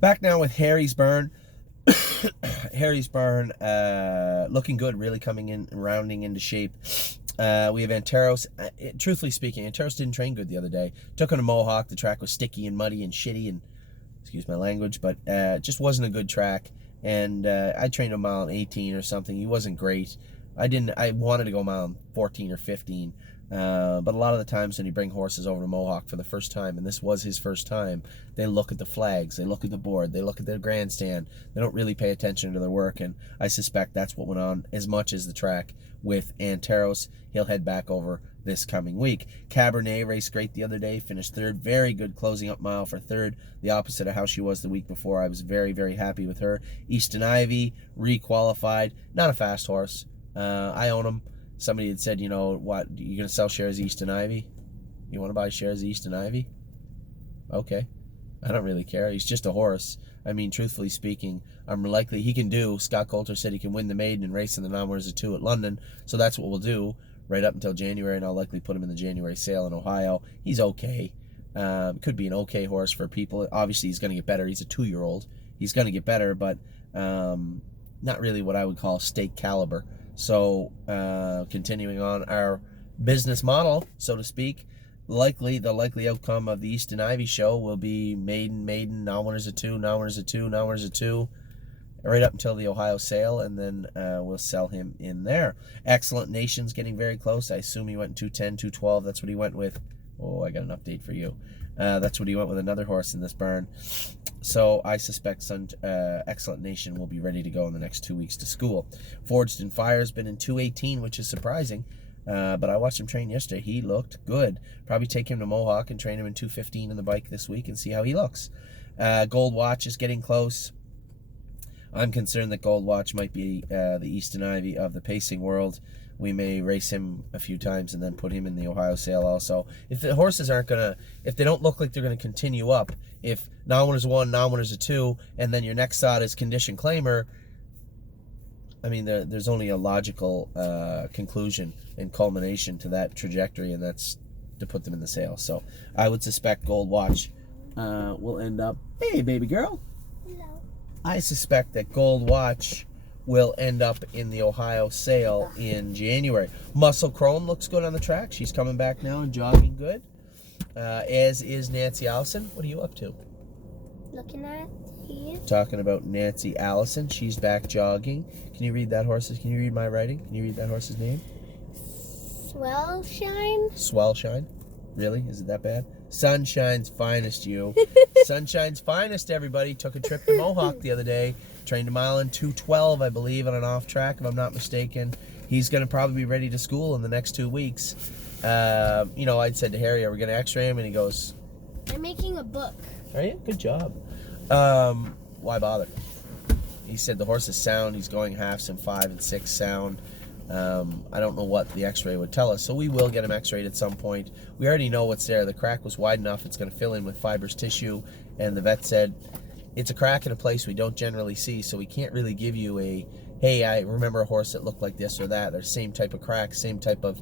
Back now with Harry's Burn. Harry's Burn looking good, really coming in, rounding into shape. We have Anteros. Truthfully speaking, Anteros didn't train good the other day. Took on a Mohawk. The track was sticky and muddy and shitty, and excuse my language, but just wasn't a good track. And I trained a mile in 18 or something. He wasn't great. I wanted to go a mile in 14 or 15. But a lot of the times when you bring horses over to Mohawk for the first time, and this was his first time, they look at the flags, they look at the board, they look at the grandstand. They don't really pay attention to their work, and I suspect that's what went on as much as the track with Anteros. He'll head back over this coming week. Cabernet raced great the other day, finished third. Very good closing up mile for third, the opposite of how she was the week before. I was very, very happy with her. Easton Ivy, requalified. Not a fast horse. I own him. Somebody had said, you know, what, you going to sell shares of Easton Ivy? You want to buy shares of Easton Ivy? Okay. I don't really care. He's just a horse. I mean, truthfully speaking, I'm likely he can do. Scott Coulter said he can win the maiden and race in the non-winners of 2 at London. So that's what we'll do right up until January, and I'll likely put him in the January sale in Ohio. He's okay. Could be an okay horse for people. Obviously, he's going to get better. He's a 2-year-old. He's going to get better, but not really what I would call stake caliber. So, continuing on our business model, so to speak, the likely outcome of the Easton Ivy show will be maiden, non-winners of 2, non-winners of 2, non-winners of 2, right up until the Ohio sale, and then we'll sell him in there. Excellent Nation's getting very close. I assume he went in 210, 212. That's what he went with. Oh, I got an update for you. That's what he went with, another horse in this burn. So I suspect Excellent Nation will be ready to go in the next 2 weeks to school. Forged in Fire has been in 218, which is surprising. But I watched him train yesterday. He looked good. Probably take him to Mohawk and train him in 215 on the bike this week and see how he looks. Gold Watch is getting close. I'm concerned that Gold Watch might be the Easton Ivy of the pacing world. We may race him a few times and then put him in the Ohio sale also. If the horses aren't going to, if they don't look like they're going to continue up, if non-winners 1, non-winners 2, and then your next shot is condition claimer, I mean, there's only a logical conclusion and culmination to that trajectory, and that's to put them in the sale. So I would suspect Gold Watch will end up, hey, baby girl. Hello. I suspect that Gold Watch will end up in the Ohio sale in January. Muscle Chrome looks good on the track. She's coming back now and jogging good, as is Nancy Allison. What are you up to? Looking at you. Talking about Nancy Allison. She's back jogging. Can you read that horse's? Can you read my writing? Can you read that horse's name? Swellshine. Swellshine. Really? Is it that bad? Sunshine's Finest, you. Sunshine's Finest, everybody. Took a trip to Mohawk the other day. Trained a mile in 212, I believe, on an off track, if I'm not mistaken. He's going to probably be ready to school in the next 2 weeks. You know, I'd said to Harry, are we going to x-ray him? And he goes, I'm making a book. are you? Good job. Why bother? He said the horse is sound. He's going halves and 5 and 6 sound. I don't know what the x-ray would tell us, so we will get him x-rayed at some point. We already know what's there. The crack was wide enough. It's going to fill in with fibrous tissue, and the vet said it's a crack in a place we don't generally see, so we can't really give you a, hey, I remember a horse that looked like this or that. They're same type of crack, same type of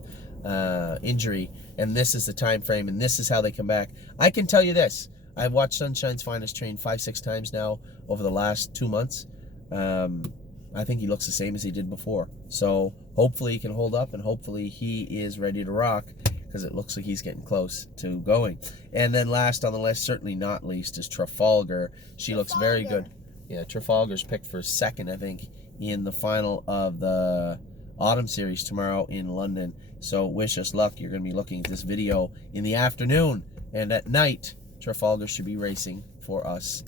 injury, and this is the time frame, and this is how they come back. I can tell you this. I've watched Sunshine's Finest train 5-6 times now over the last 2 months. I think he looks the same as he did before. So hopefully he can hold up, and hopefully he is ready to rock, because it looks like he's getting close to going. And then last on the list, certainly not least, is Trafalgar. She looks very good. Yeah, Trafalgar's picked for second, I think, in the final of the Autumn Series tomorrow in London. So wish us luck. You're going to be looking at this video in the afternoon, and at night, Trafalgar should be racing for us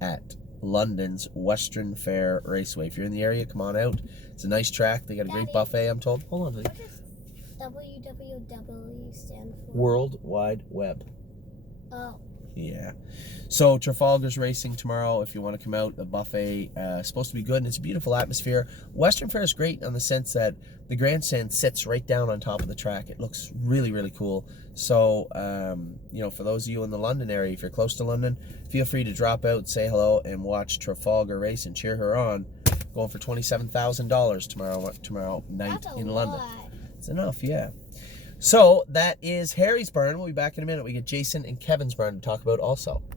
at London's Western Fair Raceway. If you're in the area, come on out. It's a nice track. They got a great buffet, I'm told. Hold on, What does WWW stand for? World Wide Web. Oh. Yeah. So Trafalgar's racing tomorrow. If you want to come out, the buffet is supposed to be good, and it's a beautiful atmosphere. Western Fair is great on the sense that the grandstand sits right down on top of the track. It looks really, really cool. So, you know, for those of you in the London area, if you're close to London, feel free to drop out, say hello, and watch Trafalgar race and cheer her on. Going for $27,000 tomorrow night in London. It's enough, yeah. So that is Harry's burn. We'll be back in a minute. We get Jason and Kevin's burn to talk about also.